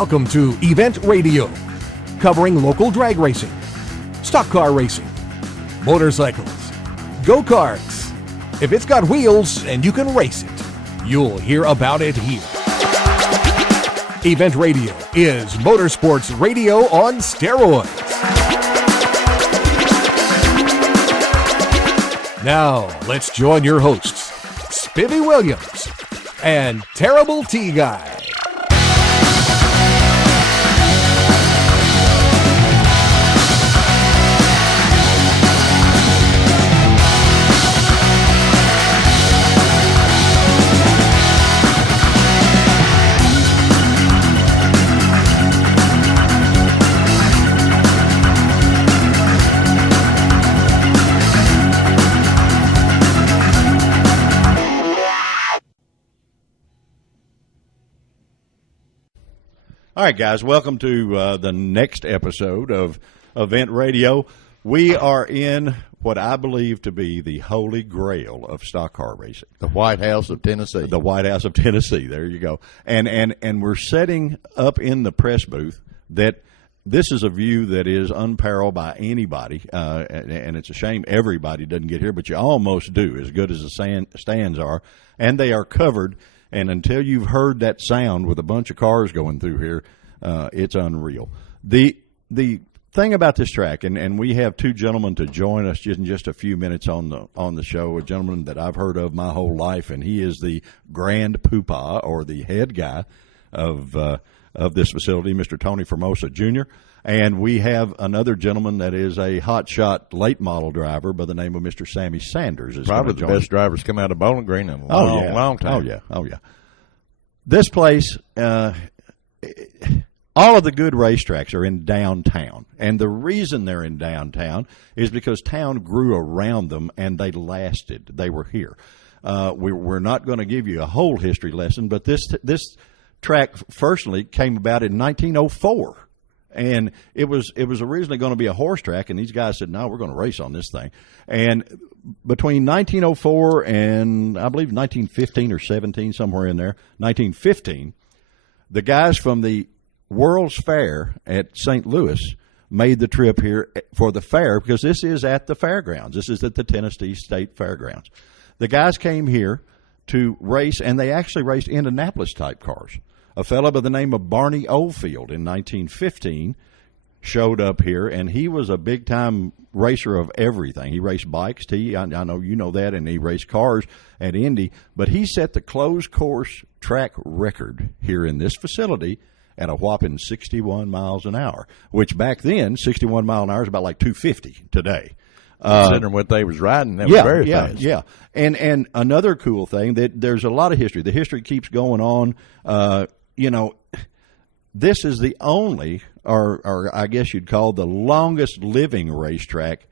Welcome to Event Radio, covering local drag racing, stock car racing, motorcycles, go-karts. If it's got wheels and you can race it, you'll hear about it here. Event Radio is motorsports radio on steroids. Now, let's join your hosts, Spivvy Williams and Terrible T Guy. All right, guys, welcome to the next episode of Event Radio. We are in what I believe to be the holy grail of stock car racing. The White House of Tennessee. The White House of Tennessee. There you go. And we're setting up in the press booth that this is a view that is unparalleled by anybody, and it's a shame everybody doesn't get here, but you almost do, as good as the stands are, and they are covered. And until you've heard that sound with a bunch of cars going through here, it's unreal. The thing about this track, and we have two gentlemen to join us in just a few minutes on the show, a gentleman that I've heard of my whole life, and he is the grand poobah, or the head guy of this facility, Mr. Tony Formosa Jr., and we have another gentleman that is a hotshot late model driver by the name of Mr. Sammy Sanders. Probably the best drivers come out of Bowling Green in a long time. Oh, yeah. This place, all of the good racetracks are in downtown. And the reason they're in downtown is because town grew around them and they lasted. They were here. We're not going to give you a whole history lesson, but this track, firstly, came about in 1904. And it was originally going to be a horse track, and these guys said, no, we're going to race on this thing. And between 1904 and I believe 1915 or 17, somewhere in there, 1915, the guys from the World's Fair at St. Louis made the trip here for the fair, because this is at the fairgrounds. This is at the Tennessee State Fairgrounds. The guys came here to race, and they actually raced Indianapolis-type cars. A fellow by the name of Barney Oldfield in 1915 showed up here, and he was a big-time racer of everything. He raced bikes, I know you know that, and he raced cars at Indy, but he set the closed course track record here in this facility at a whopping 61 miles an hour, which back then, 61 mile an hour is about like 250 today. Considering what they was riding, that was very fast. Yeah. And another cool thing, that there's a lot of history. The history keeps going on. This is the only, or I guess you'd call the longest living racetrack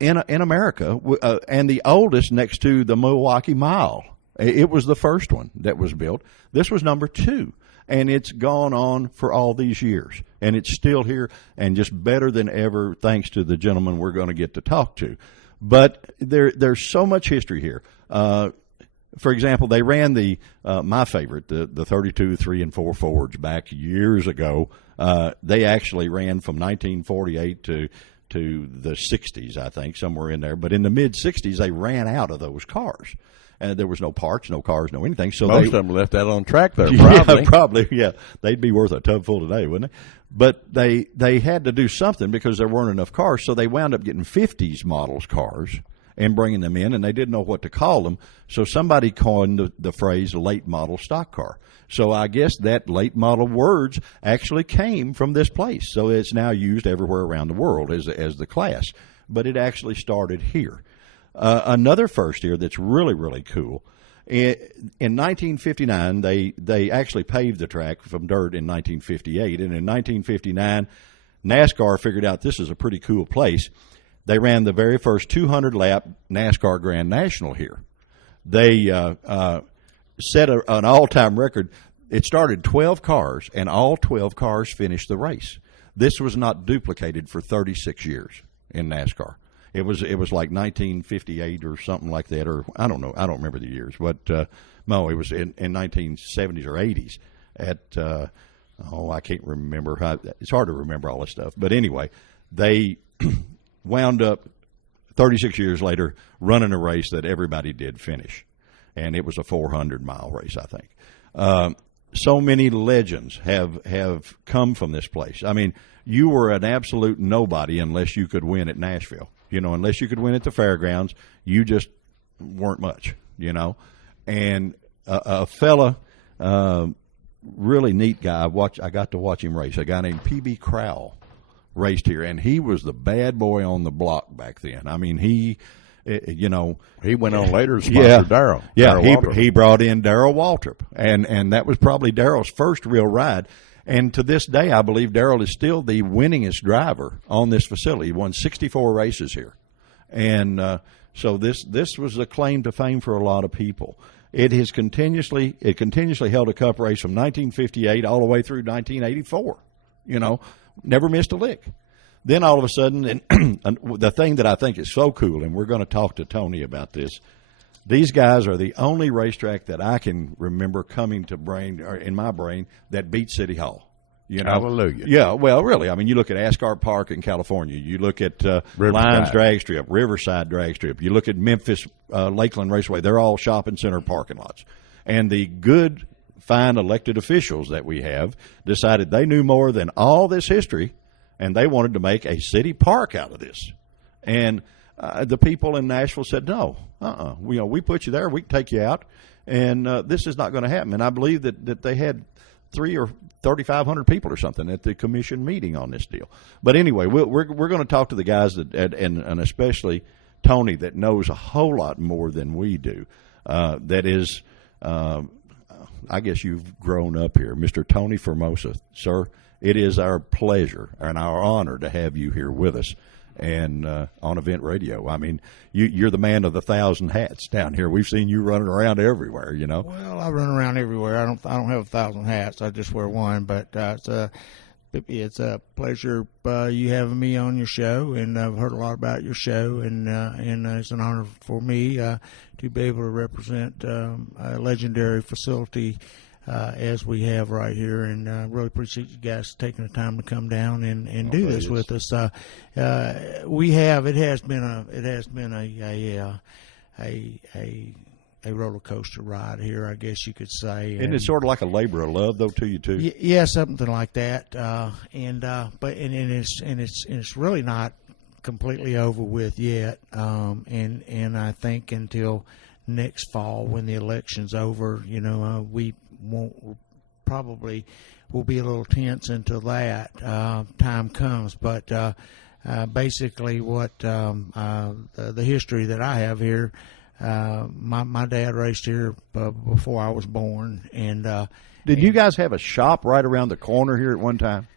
in America, and the oldest next to the Milwaukee Mile. It was the first one that was built. This was number 2, and it's gone on for all these years, and it's still here and just better than ever, thanks to the gentleman we're going to get to talk to. But there's so much history here. For example, they ran my favorite, the 32 3 and 4 Fords back years ago. They actually ran from 1948 to the 60s, I think, somewhere in there. But in the mid-60s, they ran out of those cars. And there was no parts, no cars, no anything. So most of them left that on track there, probably. Yeah, probably, yeah. They'd be worth a tub full today, wouldn't they? But they had to do something because there weren't enough cars, so they wound up getting 50s models cars and bringing them in, and they didn't know what to call them. So somebody coined the phrase late model stock car. So I guess that late model words actually came from this place. So it's now used everywhere around the world as the class. But it actually started here. Another first here that's really, really cool. In 1959, they actually paved the track from dirt in 1958. And in 1959, NASCAR figured out this is a pretty cool place. They ran the very first 200-lap NASCAR Grand National here. They set an all-time record. It started 12 cars, and all 12 cars finished the race. This was not duplicated for 36 years in NASCAR. It was like 1958 or something like that, or I don't know. I don't remember the years, but no, it was in 1970s or 80s at I can't remember. It's hard to remember all this stuff. But anyway, they wound up 36 years later running a race that everybody did finish. And it was a 400-mile race, I think. So many legends have come from this place. I mean, you were an absolute nobody unless you could win at Nashville. Unless you could win at the Fairgrounds, you just weren't much, And a fella, really neat guy, I got to watch him race, a guy named P.B. Crowell raced here, and he was the bad boy on the block back then. I mean, he went on later to sponsor Darrell. Yeah, he brought in Darrell Waltrip, and that was probably Darrell's first real ride. And to this day, I believe Darrell is still the winningest driver on this facility. He won 64 races here, and so this was a claim to fame for a lot of people. It continuously held a Cup race from 1958 all the way through 1984. Never missed a lick. Then all of a sudden, and the thing that I think is so cool, and we're going to talk to Tony about this, these guys are the only racetrack that I can remember coming to in my brain that beat City Hall. Hallelujah. Yeah, well, really. I mean, you look at Ascot Park in California. You look at Lions Drag Strip, Riverside Drag Strip. You look at Memphis Lakeland Raceway. They're all shopping center parking lots. And the good, fine elected officials that we have decided they knew more than all this history, and they wanted to make a city park out of this. And the people in Nashville said, no, we put you there, we can take you out, and this is not going to happen. And I believe that they had 300 or 3,500 people or something at the commission meeting on this deal. But anyway, we're going to talk to the guys and especially Tony, that knows a whole lot more than we do. That is, I guess you've grown up here, Mr. Tony Formosa, sir. It is our pleasure and our honor to have you here with us and on Event Radio. I mean, you're the man of the 1,000 hats down here. We've seen you running around everywhere, Well, I run around everywhere. I don't have 1,000 hats. I just wear one. But it's a pleasure you having me on your show, and I've heard a lot about your show, and it's an honor for me to be able to represent a legendary facility as we have right here, and really appreciate you guys taking the time to come down and do this with us. It has been a roller coaster ride here, I guess you could say. Isn't it sort of like a labor of love, though, to you too? Yeah, something like that. It's really not completely over with yet. And I think until next fall, when the election's over, we will be a little tense until that time comes. But basically, what the history that I have here, my dad raced here before I was born. And did you guys have a shop right around the corner here at one time?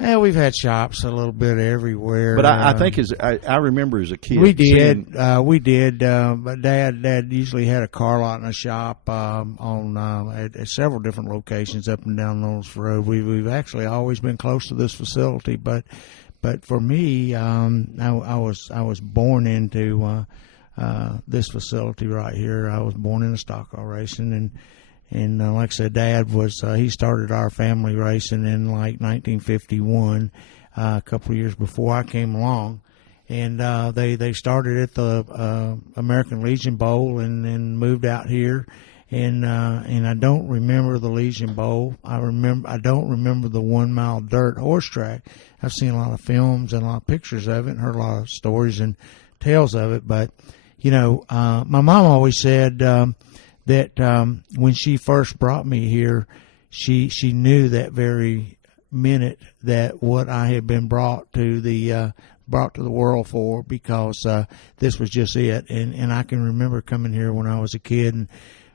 Yeah, we've had shops a little bit everywhere. But I think I remember as a kid. We did. But Dad usually had a car lot and a shop at several different locations up and down those road. We've actually always been close to this facility. But for me, I was born into this facility right here. I was born into stock car racing, and like I said, Dad he started our family racing in like 1951, a couple of years before I came along. And they started at the American Legion Bowl and moved out here. And I don't remember the Legion Bowl. I don't remember the 1 mile dirt horse track. I've seen a lot of films and a lot of pictures of it and heard a lot of stories and tales of it. But, my mom always said that when she first brought me here, she knew that very minute that what I had been brought to the world for, because this was just it. And I can remember coming here when I was a kid and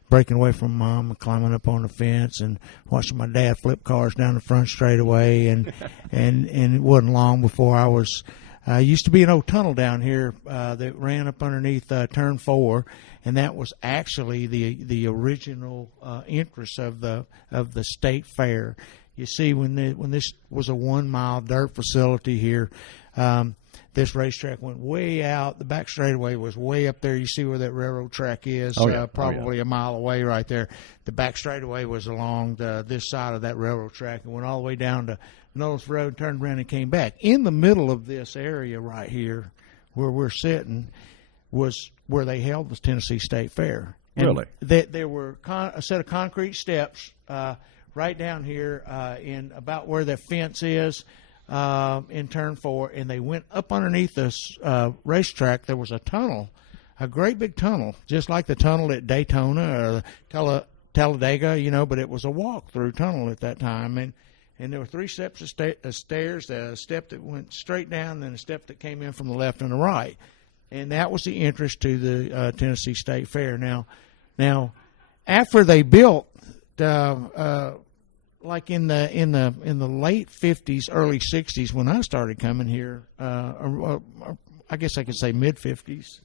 breaking away from Mom and climbing up on the fence and watching my dad flip cars down the front straightaway. And it wasn't long before I used to be an old tunnel down here that ran up underneath Turn 4, and that was actually the original entrance of the state fair. You see, when this was a 1 mile dirt facility here, this racetrack went way out. The back straightaway was way up there. You see where that railroad track is, probably a mile away right there. The back straightaway was along this side of that railroad track and went all the way down to Knowles Road, turned around and came back. In the middle of this area right here where we're sitting was where they held the Tennessee State Fair. And really? There were a set of concrete steps right down here in about where the fence is in turn 4, and they went up underneath this racetrack. There was a tunnel, a great big tunnel, just like the tunnel at Daytona or Talladega, but it was a walk-through tunnel at that time. And there were 3 steps of stairs, a step that went straight down, and then a step that came in from the left and the right. And that was the entrance to the Tennessee State Fair. Now, after they built, like in the late 50s, early 60s, when I started coming here, I guess I could say mid 50s,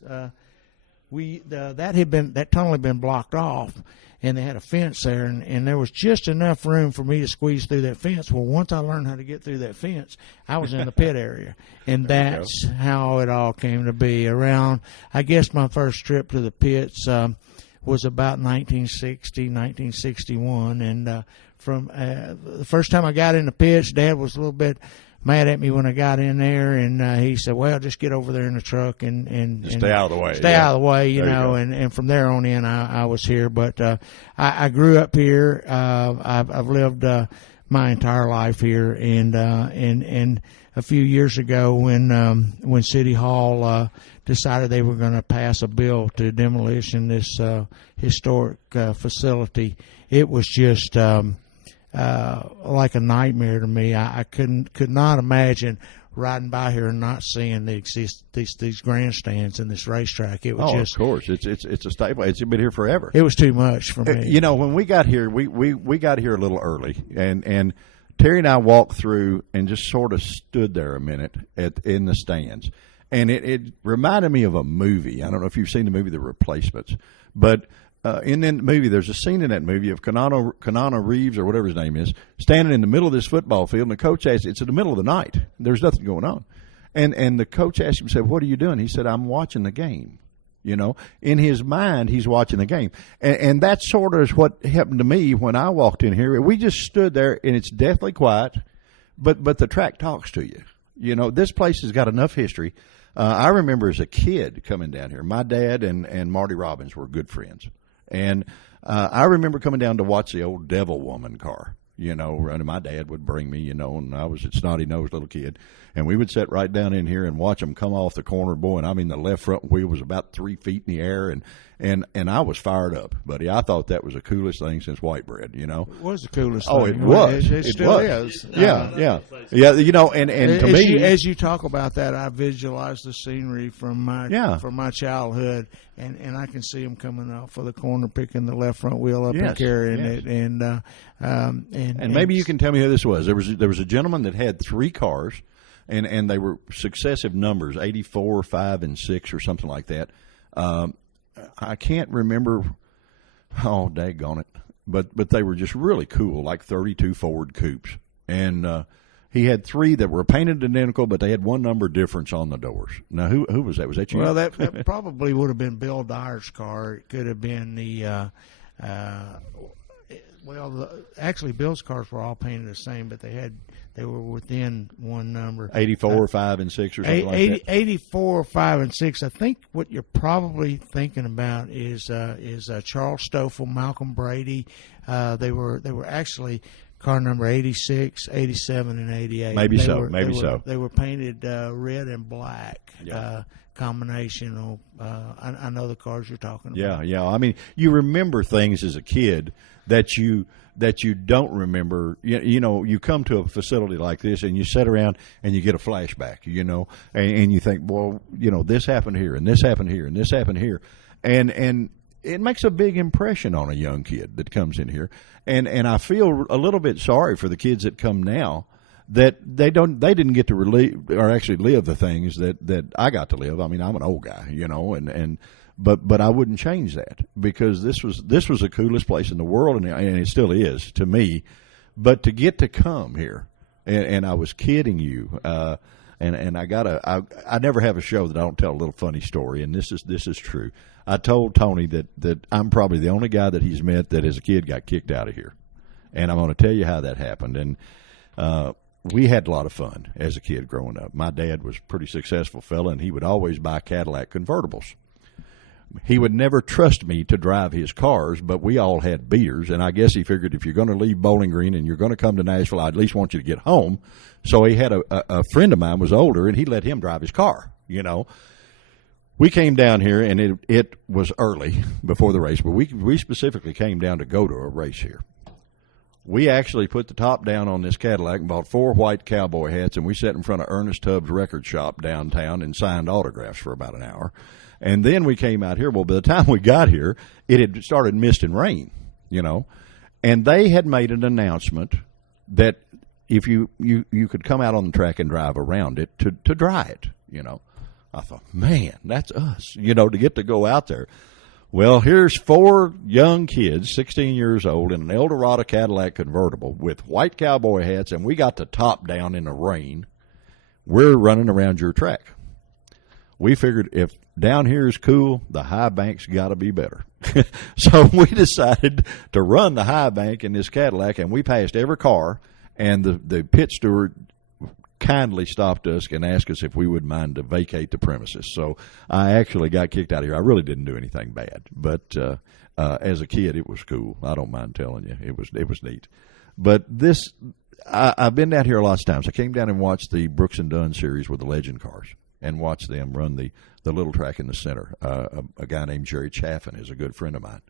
that tunnel had been blocked off, and they had a fence there, and there was just enough room for me to squeeze through that fence. Well, once I learned how to get through that fence, I was in the pit area, and that's how it all came to be. Around, I guess my first trip to the pits was about 1960, 1961, and from the first time I got in the pits, Dad was a little bit mad at me when I got in there, and he said, well, just get over there in the truck and stay out of the way. Stay out of the way, and from there on in, I was here. But I grew up here. I've lived my entire life here, and a few years ago when City Hall decided they were going to pass a bill to demolition this historic facility, it was just like a nightmare to me. I could not imagine riding by here and not seeing these grandstands and this racetrack. It was of course, it's a staple. It's been here forever. It was too much for me. When we got here, we got here a little early, and Terry and I walked through and just sort of stood there a minute in the stands, and it reminded me of a movie. I don't know if you've seen the movie The Replacements, but in that movie, there's a scene in that movie of Keanu Reeves, or whatever his name is, standing in the middle of this football field, and the coach asks, it's in the middle of the night. There's nothing going on. And the coach asked him, said, what are you doing? He said, I'm watching the game. In his mind, he's watching the game. And that sort of is what happened to me when I walked in here. We just stood there, and it's deathly quiet, but the track talks to you. This place has got enough history. I remember as a kid coming down here, my dad and Marty Robbins were good friends. And I remember coming down to watch the old Devil Woman car, and my dad would bring me, and I was a snotty-nosed little kid. And we would sit right down in here and watch them come off the corner, boy. And I mean, the left front wheel was about 3 feet in the air, and I was fired up, buddy. I thought that was the coolest thing since white bread, It was the coolest thing. Oh, it was. It still is. Yeah. And to me, as you talk about that, I visualize the scenery from my childhood, and I can see them coming off of the corner, picking the left front wheel up and carrying it, and maybe you can tell me who this was. There was a gentleman that had 3 cars. And they were successive numbers, 84, 5, and 6, or something like that. I can't remember. Oh, daggone it! But they were just really cool, like 32 Ford coupes. And he had 3 that were painted identical, but they had 1 number difference on the doors. Now, who was that? Was that you? Well, that probably would have been Bill Dyer's car. It could have been the. Actually, Bill's cars were all painted the same, but they were within 1 number. 84, 5, and 6, or something like that. 84, 5, and 6. I think what you're probably thinking about is Charles Stoffel, Malcolm Brady. They were actually car number 86, 87, and 88. Maybe so. They were painted red and black. Yeah. Combination. I know the cars you're talking about. Yeah. I mean, you remember things as a kid that you don't remember. You come to a facility like this and you sit around and you get a flashback, and you think, well, this happened here and this happened here and this happened here. And it makes a big impression on a young kid that comes in here. And I feel a little bit sorry for the kids that come now that they didn't get to relive or actually live the things that I got to live. I mean, I'm an old guy, but I wouldn't change that, because this was the coolest place in the world, and it still is to me. But to get to come here, and I was kidding you, And I never have a show that I don't tell a little funny story, and this is true. I told Tony that I'm probably the only guy that he's met that as a kid got kicked out of here, and I'm going to tell you how that happened. And we had a lot of fun as a kid growing up. My dad was a pretty successful fella, and he would always buy Cadillac convertibles. He would never trust me to drive his cars, but we all had beaters, and I guess he figured if you're going to leave Bowling Green and you're going to come to Nashville, I at least want you to get home. So he had a friend of mine was older, and he let him drive his car, you know. We came down here, and it was early before the race, but we specifically came down to go to a race here. We actually put the top down on this Cadillac and bought 4 white cowboy hats, and we sat in front of Ernest Tubbs' record shop downtown and signed autographs for about an hour. And then we came out here. Well, by the time we got here, it had started misting rain, you know. And they had made an announcement that if you could come out on the track and drive around it to dry it, you know. I thought, man, that's us, you know, to get to go out there. Well, here's 4 young kids, 16 years old, in an Eldorado Cadillac convertible with white cowboy hats, and we got the top down in the rain. We're running around your track. We figured if down here is cool, the high bank's got to be better. So we decided to run the high bank in this Cadillac, and we passed every car, and the pit steward kindly stopped us and asked us if we would mind to vacate the premises. So I actually got kicked out of here. I really didn't do anything bad, but as a kid, it was cool. I don't mind telling you, it was neat. But this, I've been down here lots of times. I came down and watched the Brooks and Dunn series with the legend cars, and watched them run the little track in the center. A guy named Jerry Chaffin is a good friend of mine.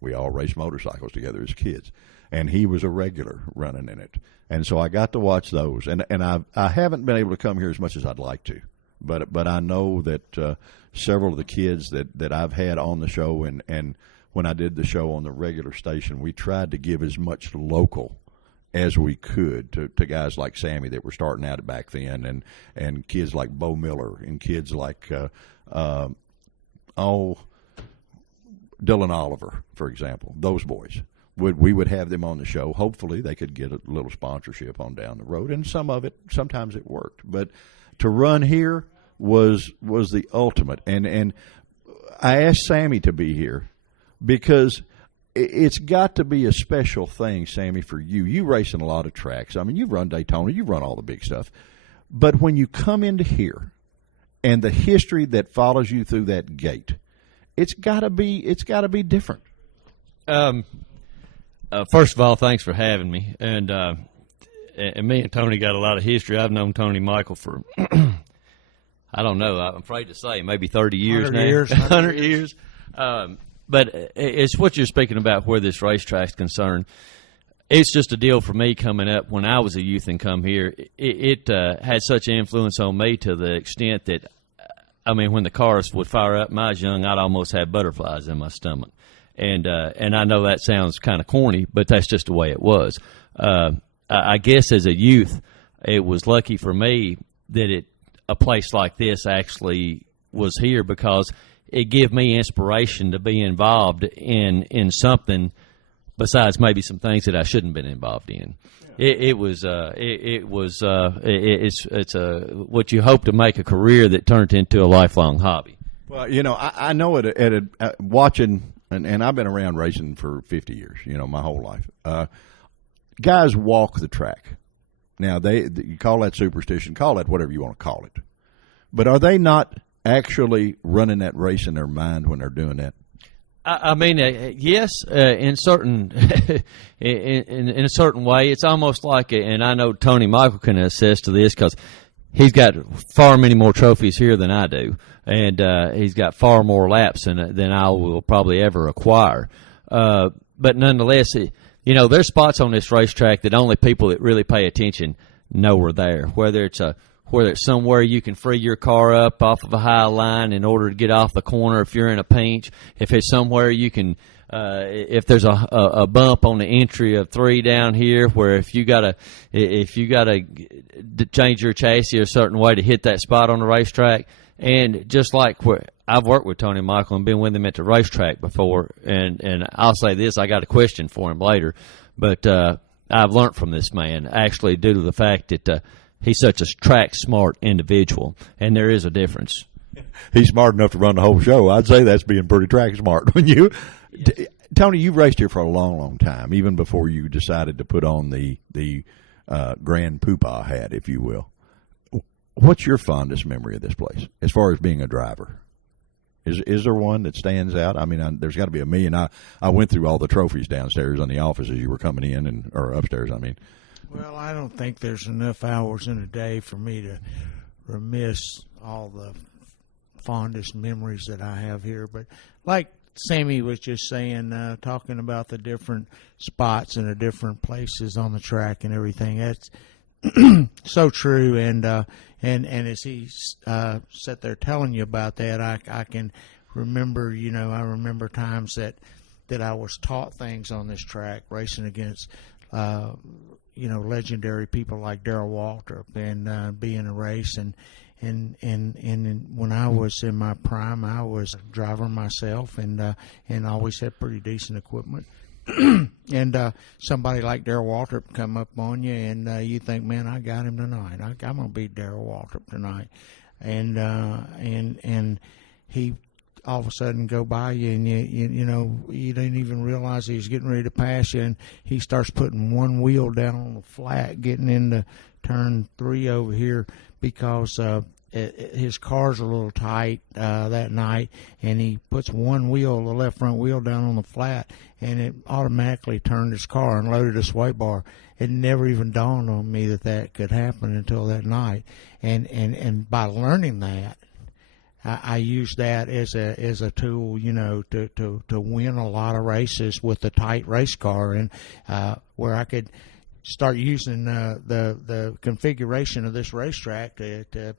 We all raced motorcycles together as kids, and he was a regular running in it. And so I got to watch those, and I haven't been able to come here as much as I'd like to, but I know that several of the kids that I've had on the show, and when I did the show on the regular station, we tried to give as much local as we could to guys like Sammy that were starting out back then, and kids like Bo Miller, and kids like Dylan Oliver, for example. Those boys, we would have them on the show. Hopefully they could get a little sponsorship on down the road, and sometimes it worked. But to run here was the ultimate, and I asked Sammy to be here because it's got to be a special thing, Sammy, for you. You race in a lot of tracks. I mean, you've run Daytona, you've run all the big stuff. But when you come into here and the history that follows you through that gate, it's got to be different. First of all, thanks for having me. And me and Tony got a lot of history. I've known Tony Michael for I don't know. I'm afraid to say maybe 30 years now. 100 years. But it's what you're speaking about where this racetrack's concerned. It's just a deal for me coming up when I was a youth and come here. It had such influence on me to the extent that, I mean, when the cars would fire up when I was young, I'd almost have butterflies in my stomach. And I know that sounds kind of corny, but that's just the way it was. I guess as a youth, it was lucky for me that a place like this actually was here because it gave me inspiration to be involved in something besides maybe some things that I shouldn't have been involved in. It's what you hope to make a career that turned into a lifelong hobby. Well, you know, I know watching, and I've been around racing for 50 years, you know, my whole life. Guys walk the track. Now, you call that superstition, call that whatever you want to call it. But are they not actually running that race in their mind when they're doing that? I mean, yes, in certain in a certain way, it's almost like, and I know Tony Michael can attest to this because he's got far many more trophies here than I do, and he's got far more laps than I will probably ever acquire. But nonetheless, you know, there's spots on this racetrack that only people that really pay attention know are there. Whether it's somewhere you can free your car up off of a high line in order to get off the corner if you're in a pinch. If it's somewhere you can, if there's a bump on the entry of 3 down here, where if you gotta change your chassis a certain way to hit that spot on the racetrack, and just like where I've worked with Tony Michael and been with him at the racetrack before, and I'll say this, I got a question for him later, but I've learned from this man actually due to the fact that. he's such a track smart individual, and there is a difference. He's smart enough to run the whole show. I'd say that's being pretty track smart. When you, Tony, you've raced here for a long, long time, even before you decided to put on the Grand Poopah hat, if you will. What's your fondest memory of this place as far as being a driver? Is there one that stands out? I mean, there's got to be a million. I went through all the trophies downstairs in the office as you were coming in, or upstairs, I mean. Well, I don't think there's enough hours in a day for me to remiss all the fondest memories that I have here. But like Sammy was just saying, talking about the different spots and the different places on the track and everything, that's so true. And as he sat there telling you about that, I can remember, I remember times that I was taught things on this track, racing against, legendary people like Darrell Waltrip, and being a race. And when I was in my prime, I was a driver myself, and always had pretty decent equipment. And somebody like Darrell Waltrip come up on you, and you think, man, I got him tonight. I'm gonna beat Darrell Waltrip tonight, and he all of a sudden go by you, and you didn't even realize he was getting ready to pass you, and he starts putting one wheel down on the flat, getting into turn 3 over here because his car's a little tight that night, and he puts one wheel, the left front wheel, down on the flat, and it automatically turned his car and loaded a sway bar. It never even dawned on me that could happen until that night, and by learning that, I used that as a tool, to win a lot of races with a tight race car, and where I could start using the configuration of this racetrack to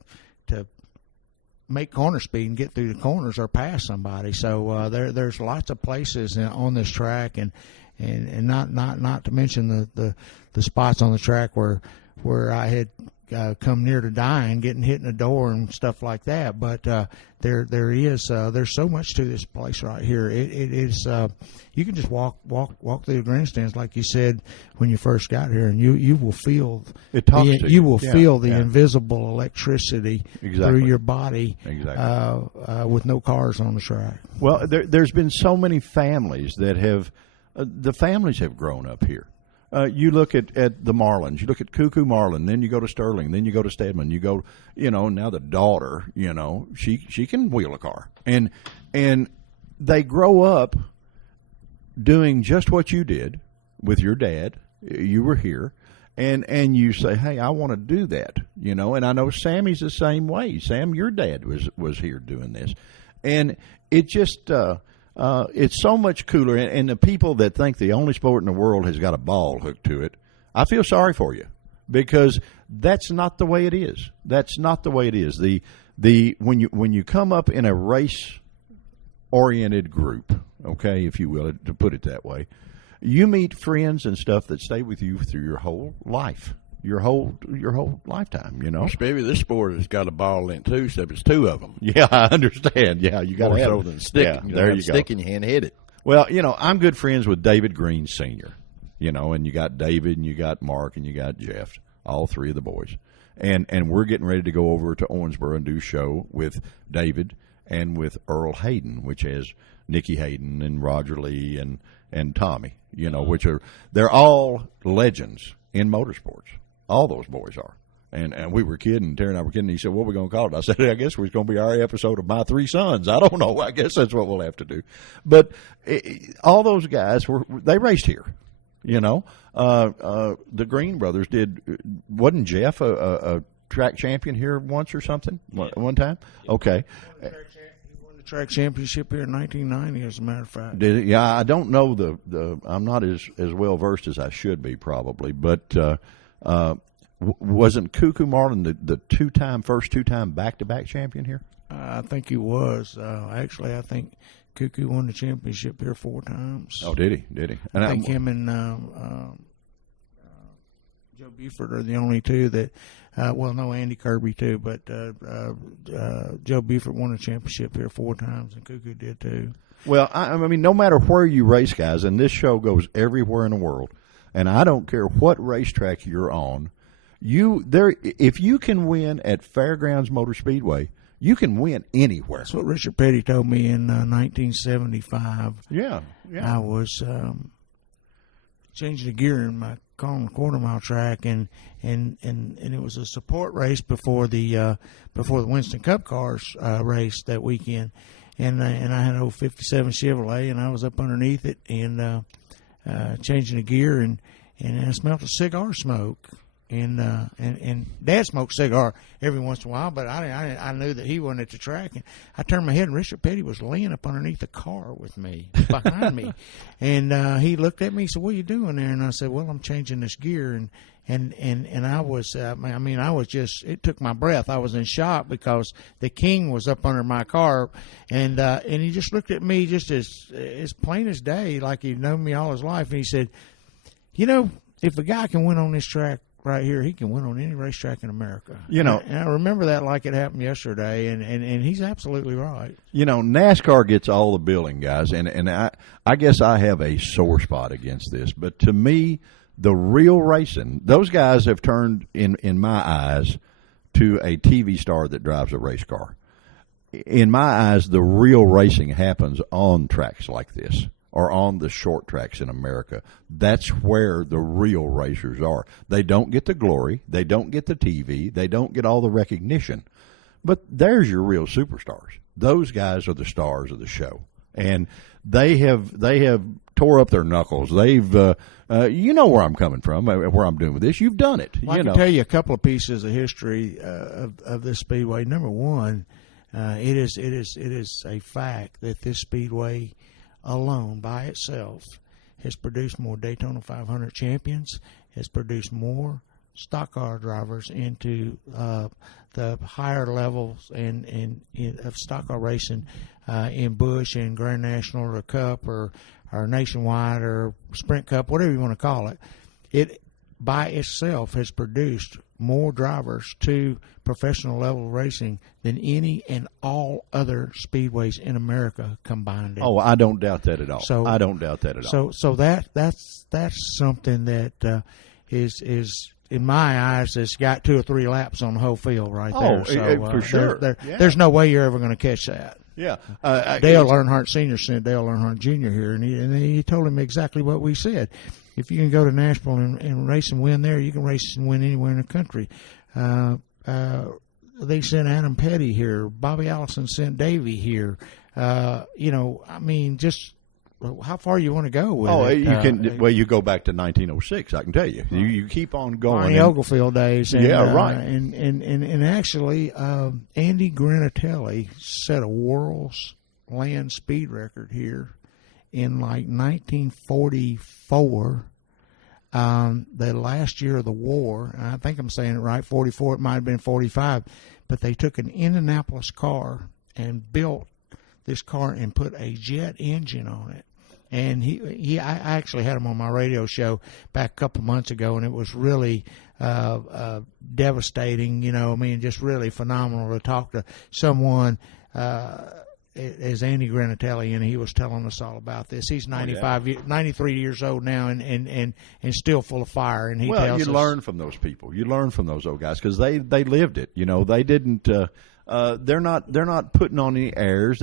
make corner speed and get through the corners or pass somebody. So there's lots of places on this track, and not to mention the spots on the track where I had come near to dying, getting hit in the door and stuff like that. But there's so much to this place right here. It is you can just walk through the grandstands like you said when you first got here, and you will feel it talks to you. You will feel the invisible electricity through your body with no cars on the track. Well, there's been so many families that have the families have grown up here. You look at the Marlins, you look at Cuckoo Marlin, then you go to Sterling, then you go to Stedman, you go, now the daughter, she can wheel a car. And they grow up doing just what you did with your dad. You were here. And you say, hey, I want to do that, and I know Sammy's the same way. Sam, your dad was here doing this. And it just, it's so much cooler, and the people that think the only sport in the world has got a ball hooked to it, I feel sorry for you, because that's not the way it is. That's not the way it is. When you come up in a race oriented group, okay, if you will, to put it that way, you meet friends and stuff that stay with you through your whole life. Your whole lifetime, Maybe this sport has got a ball in too, so it's two of them. Yeah, I understand. Yeah, you got more to so than stick. Yeah, there you go. Stick in your hand, hit it. Well, I'm good friends with David Green Sr. And you got David, and you got Mark, and you got Jeff, all three of the boys, and we're getting ready to go over to Owensboro and do a show with David and with Earl Hayden, which has Nikki Hayden and Roger Lee and Tommy, which they're all legends in motorsports. All those boys are. And we were kidding, Terry and I were kidding. He said, what are we going to call it? I said, I guess it's going to be our episode of My Three Sons. I don't know. I guess that's what we'll have to do. But all those guys, they raced here, The Green brothers did. Wasn't Jeff a track champion here once or something? One time? Okay. He won the track championship here in 1990, as a matter of fact. Did it? Yeah, I don't know the I'm not as well versed as I should be, probably, but wasn't Cuckoo Marlin the first two-time back-to-back champion here? I think he was. Actually, I think Cuckoo won the championship here 4 times. Oh, did he? And I think him and Joe Buford are the only two that. No, Andy Kirby too, but Joe Buford won the championship here 4 times, and Cuckoo did too. Well, I mean, no matter where you race, guys, and this show goes everywhere in the world, and I don't care what racetrack you're on, If you can win at Fairgrounds Motor Speedway, you can win anywhere. That's what Richard Petty told me in 1975. Yeah. I was changing the gear in my car on the quarter-mile track, and it was a support race before the Winston Cup cars race that weekend, and I had an old '57 Chevrolet, and I was up underneath it and changing the gear, and I smelled a cigar smoke. And Dad smoked a cigar every once in a while, but I knew that he wasn't at the track. And I turned my head, and Richard Petty was laying up underneath the car with me, behind me. And he looked at me and said, "What are you doing there?" And I said, "Well, I'm changing this gear." And I was, I was just, it took my breath. I was in shock because the king was up under my car, and he just looked at me just as plain as day, like he'd known me all his life. And he said, "You know, if a guy can win on this track right here, he can win on any racetrack in America." And I remember that like it happened yesterday, and he's absolutely right. NASCAR gets all the billing, guys, and I guess I have a sore spot against this, but to me, the real racing, those guys have turned, in my eyes, to a TV star that drives a race car. In my eyes, the real racing happens on tracks like this, or on the short tracks in America. That's where the real racers are. They don't get the glory. They don't get the TV. They don't get all the recognition. But there's your real superstars. Those guys are the stars of the show. And they have tore up their knuckles. They've, you know where I'm coming from, where I'm doing with this. You've done it. Well, I can tell you a couple of pieces of history of this speedway. Number one, it is a fact that this speedway alone by itself has produced more Daytona 500 champions, has produced more stock car drivers into the higher levels of stock car racing in Busch and Grand National or Cup or Nationwide or Sprint Cup, whatever you want to call it. It by itself has produced more drivers to professional level racing than any and all other speedways in America combined. Oh, I don't doubt that at all. I don't doubt that at all. So that's something that is in my eyes has got 2 or 3 laps on the whole field right there. So for sure. There's no way you're ever going to catch that. Yeah, Dale Earnhardt Sr. sent Dale Earnhardt Jr. here, and he told him exactly what we said. If you can go to Nashville and race and win there, you can race and win anywhere in the country. They sent Adam Petty here. Bobby Allison sent Davey here. Just how far you want to go with it. You can. Well, you go back to 1906. I can tell you. You keep on going. Barney Oglesfield days. And, right. And actually, Andy Granatelli set a world land speed record here in like 1944, the last year of the war. And I think I'm saying it right, 44. It might have been 45. But they took an Indianapolis car and built this car and put a jet engine on it. And I actually had him on my radio show back a couple months ago, and it was really devastating, just really phenomenal to talk to someone as Andy Granatelli, and he was telling us all about this. He's 93 years old now, and still full of fire. And tells us, learn from those people. You learn from those old guys because they lived it. They didn't. They're not putting on any airs.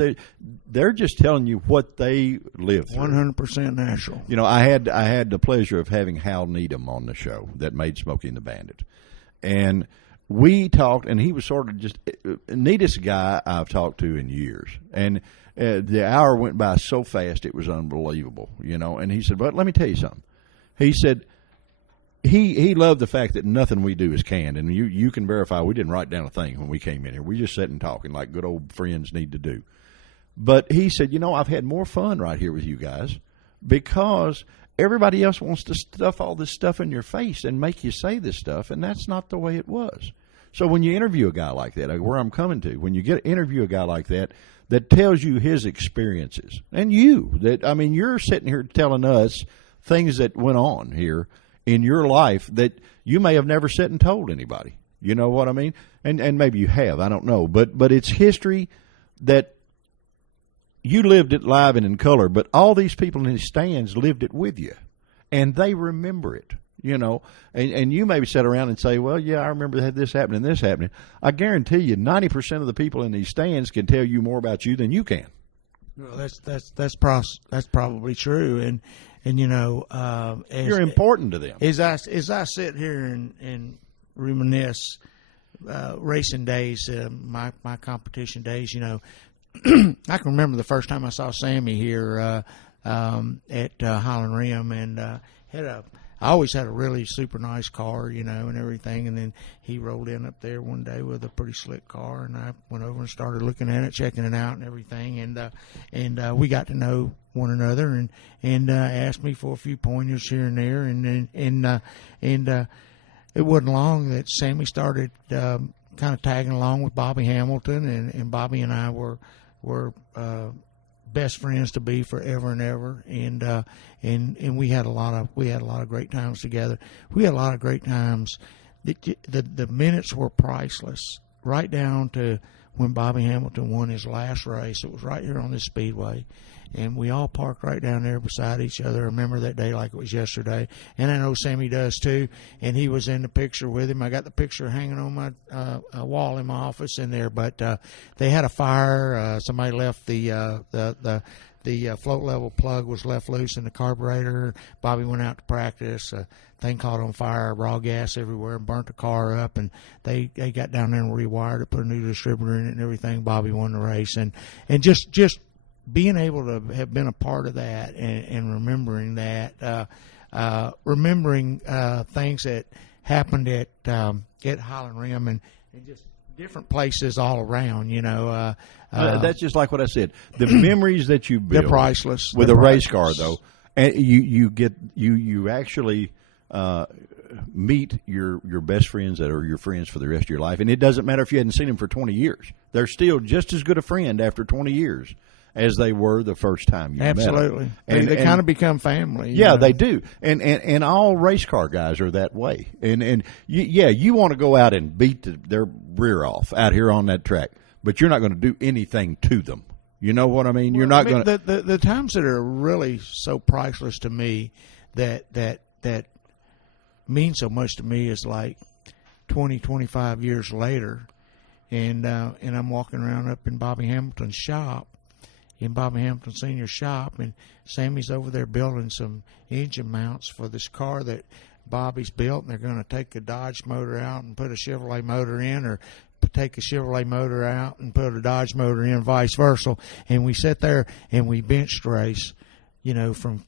They're just telling you what they lived through. 100% natural. I had the pleasure of having Hal Needham on the show that made Smokey and the Bandit, and we talked, and he was sort of just neatest guy I've talked to in years. And the hour went by so fast it was unbelievable, And he said, "But let me tell you something." He said he loved the fact that nothing we do is canned, and you can verify we didn't write down a thing when we came in here. We just sat and talking like good old friends need to do. But he said, I've had more fun right here with you guys because everybody else wants to stuff all this stuff in your face and make you say this stuff, and that's not the way it was. So when you interview a guy like that, where I'm coming to, when you interview a guy like that tells you his experiences, and you're sitting here telling us things that went on here in your life that you may have never sat and told anybody. You know what I mean? And maybe you have, I don't know. But it's history that you lived it live and in color, but all these people in the stands lived it with you. And they remember it. you know, and you maybe sit around and say, well, yeah, I remember had this happening, this happening. I guarantee you 90% of the people in these stands can tell you more about you than you can. Well, that's probably true, and you know, you're important to them. As I sit here and reminisce racing days, my competition days, you know, I can remember the first time I saw Sammy here at Highland Rim, and I always had a really super nice car, you know, and everything. And then he rolled in up there one day with a pretty slick car, and I went over and started looking at it, checking it out, and everything. And we got to know one another, and asked me for a few pointers here and there, and it wasn't long that Sammy started kind of tagging along with Bobby Hamilton, and Bobby and I were best friends to be forever and ever, and we had a lot of great times together. We had a lot of great times. The minutes were priceless, right down to when Bobby Hamilton won his last race. It was right here on this speedway, and we all parked right down there beside each other. I remember that day like it was yesterday, and I know Sammy does too. And he was in the picture with him. I got the picture hanging on my wall in my office in there. But they had a fire. Somebody left the float level plug was left loose in the carburetor. Bobby went out to practice. Thing caught on fire, raw gas everywhere, and burnt the car up. And they got down there and rewired it, put a new distributor in it, and everything. Bobby won the race, and just being able to have been a part of that, and remembering that, remembering things that happened at Highland Rim, and just different places all around, you know. That's just like what I said. The memories that you build, they're priceless with a race car, though, and you actually meet your best friends that are your friends for the rest of your life, and it doesn't matter if you hadn't seen them for 20 years. They're still just as good a friend after 20 years as they were the first time you met them. Absolutely. They kind of become family. Yeah, know? They do. And all race car guys are that way. And you want to go out and beat their rear off out here on that track, but you're not going to do anything to them. You know what I mean? You're not going to. The times that are really so priceless to me that mean so much to me is like 20, 25 years later, and I'm walking around up in Bobby Hamilton's shop, in Bobby Hamilton Sr.'s shop, and Sammy's over there building some engine mounts for this car that Bobby's built, and they're going to take a Dodge motor out and put a Chevrolet motor in, or take a Chevrolet motor out and put a Dodge motor in, vice versa. And we sit there and we bench race, you know, from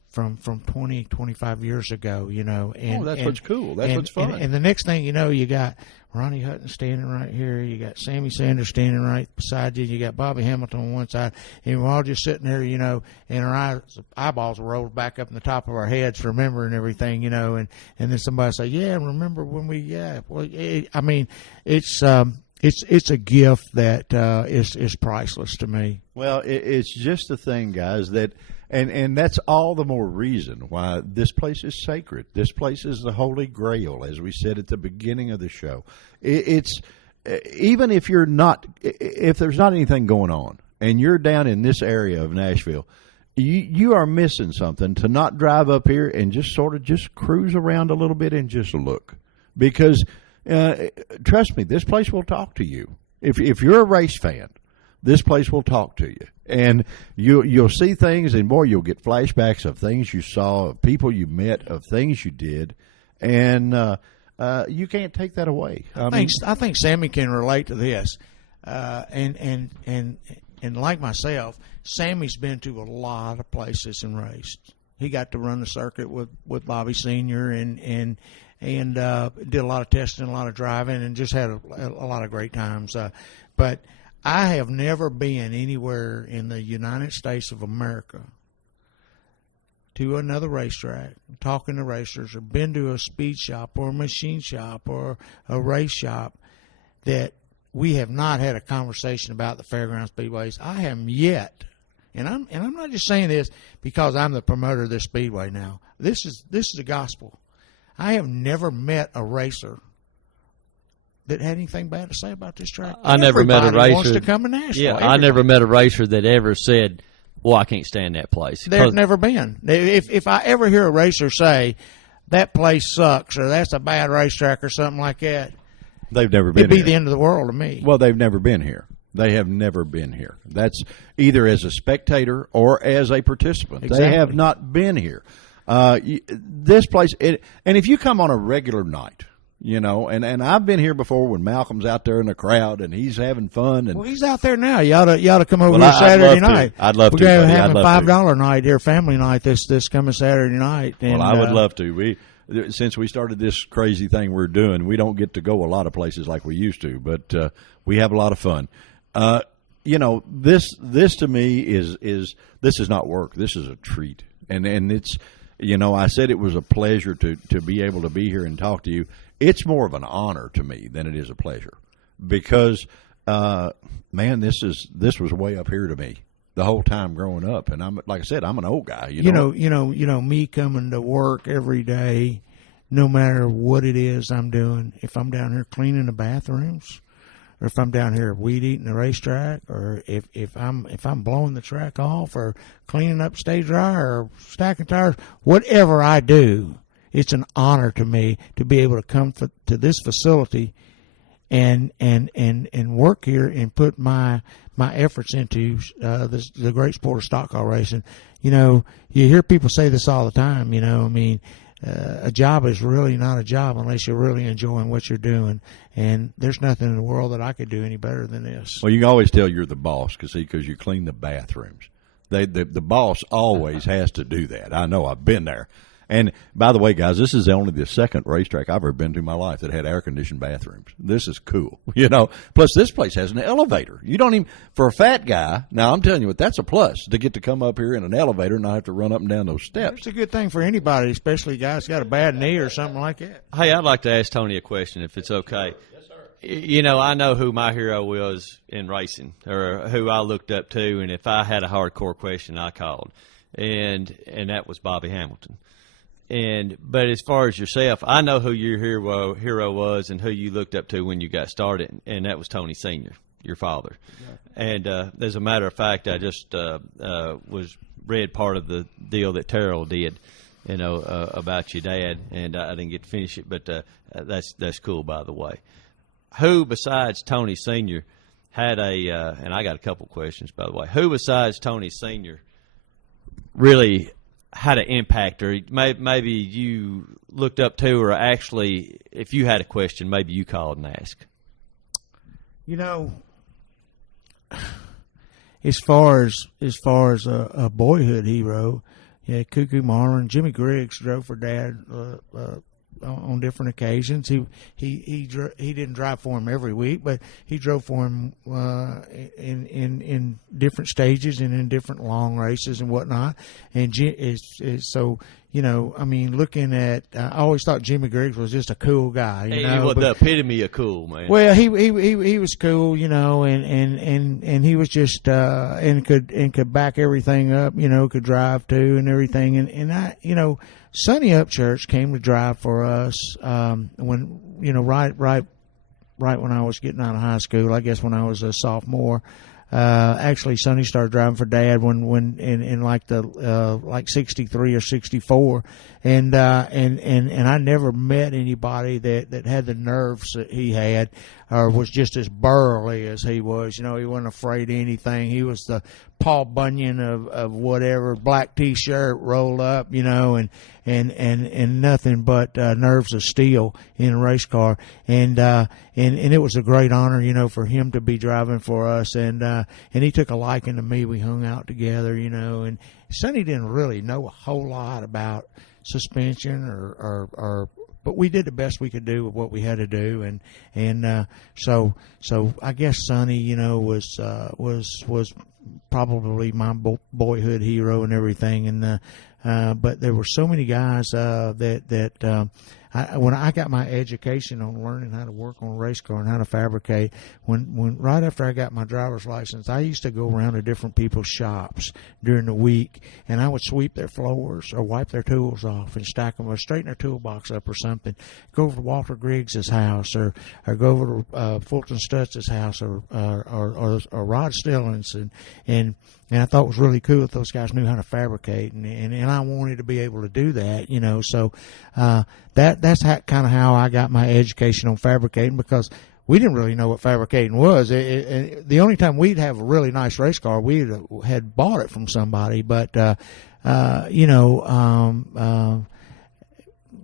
20, 25 years ago, you know. And, that's what's cool. That's what's fun. And the next thing you know, you got Ronnie Hutton standing right here. You got Sammy Sanders standing right beside you. You got Bobby Hamilton on one side. And we're all just sitting there, you know, and our eyeballs rolled back up in the top of our heads, remembering everything, you know. And then somebody say, yeah, remember when we, yeah. Well, I mean, it's a gift that is priceless to me. Well, it's just the thing, guys, that and that's all the more reason why this place is sacred. This place is the Holy Grail, as we said at the beginning of the show. It's even if there's not anything going on, and you're down in this area of Nashville, you are missing something to not drive up here and just sort of just cruise around a little bit and just look, because. Trust me, this place will talk to you. If you're a race fan, this place will talk to you, and you'll see things, and boy, you'll get flashbacks of things you saw, of people you met, of things you did, and you can't take that away. I think Sammy can relate to this, and like myself, Sammy's been to a lot of places and raced. He got to run the circuit with Bobby Sr. and did a lot of testing, a lot of driving, and just had a lot of great times. But I have never been anywhere in the United States of America to another racetrack, talking to racers, or been to a speed shop or a machine shop or a race shop that we have not had a conversation about the Fairgrounds Speedways. I haven't yet. And I'm not just saying this because I'm the promoter of this speedway now. This is the gospel. I have never met a racer that had anything bad to say about this track. I never met a racer wants to come to Nashville. Yeah, I never met a racer that ever said, "Well, I can't stand that place." There's never been. If I ever hear a racer say, that place sucks or that's a bad racetrack or something like that, they've never been it'd be here. the end of the world to me. Well, they've never been here. They have never been here. That's either as a spectator or as a participant. Exactly. They have not been here. This place, and if you come on a regular night, you know, and I've been here before when Malcolm's out there in the crowd and he's having fun. And well, he's out there now. You ought to come over Well, here Saturday I'd love to. night. I'd love We're to, going to buddy. have I'd a love to. $5 night here, family night this coming Saturday night. And, well, I would love to. Since we started this crazy thing we're doing, we don't get to go a lot of places like we used to, but we have a lot of fun. You know, this to me is this is not work. This is a treat, and it's, you know, I said it was a pleasure to be able to be here and talk to you. It's more of an honor to me than it is a pleasure, because man, this was way up here to me the whole time growing up, and I'm, like I said, I'm an old guy. You know, me coming to work every day, no matter what it is I'm doing. If I'm down here cleaning the bathrooms, or if I'm down here weed eating the racetrack, or if I'm blowing the track off, or cleaning up stage dry, or stacking tires, whatever I do, it's an honor to me to be able to come to this facility and work here and put my efforts into the great sport of stock car racing. You know, you hear people say this all the time. You know, I mean, a job is really not a job unless you're really enjoying what you're doing. And there's nothing in the world that I could do any better than this. Well, you can always tell you're the boss because you clean the bathrooms. The boss always has to do that. I know. I've been there. And by the way, guys, this is only the second racetrack I've ever been to in my life that had air-conditioned bathrooms. This is cool, you know. Plus, this place has an elevator. You don't even, for a fat guy, now I'm telling you what, that's a plus, to get to come up here in an elevator and not have to run up and down those steps. It's a good thing for anybody, especially guys got a bad knee or something like that. Hey, I'd like to ask Tony a question, if it's okay. Yes, sir. You know, I know who my hero was in racing, or who I looked up to, and if I had a hardcore question, I called, and that was Bobby Hamilton. But as far as yourself, I know who your hero was and who you looked up to when you got started, and that was Tony Sr., your father. Yeah. And as a matter of fact, I just read part of the deal that Terrell did, you know, about your dad, and I didn't get to finish it, but that's cool, by the way. Who besides Tony Sr. had and I got a couple questions, by the way. Who besides Tony Sr. really had an impact, or maybe you looked up to, or actually, if you had a question, maybe you called and asked? You know, as far as a boyhood hero, yeah, Cuckoo Marlin, Jimmy Griggs drove for Dad on different occasions. He didn't drive for him every week, but he drove for him in different stages and in different long races and whatnot. And so, you know, I mean, looking at, I always thought Jimmy Griggs was just a cool guy. You know, he was the epitome of cool, man. Well, he was cool, you know, and he was just and could back everything up, you know, could drive too and everything. And I, you know, Sonny Upchurch came to drive for us when, you know, right when I was getting out of high school, I guess when I was a sophomore. Actually, Sonny started driving for Dad when in like the like 63 or 64, and I never met anybody that had the nerves that he had, or was just as burly as he was. You know, he wasn't afraid of anything. He was the Paul Bunyan of whatever, black T-shirt rolled up, you know, and nothing but nerves of steel in a race car, and it was a great honor, you know, for him to be driving for us, and he took a liking to me. We hung out together, you know, and Sonny didn't really know a whole lot about suspension or but we did the best we could do with what we had to do, and so I guess Sonny, you know, was probably my boyhood hero and everything, and but there were so many guys when I got my education on learning how to work on a race car and how to fabricate, when right after I got my driver's license, I used to go around to different people's shops during the week, and I would sweep their floors or wipe their tools off and stack them or straighten their toolbox up or something. Go over to Walter Griggs' house or go over to Fulton Stutz' house or Rod Stillings and And I thought it was really cool that those guys knew how to fabricate, and I wanted to be able to do that, you know. So that's kind of how I got my education on fabricating, because we didn't really know what fabricating was. The only time we'd have a really nice race car, we had bought it from somebody. But I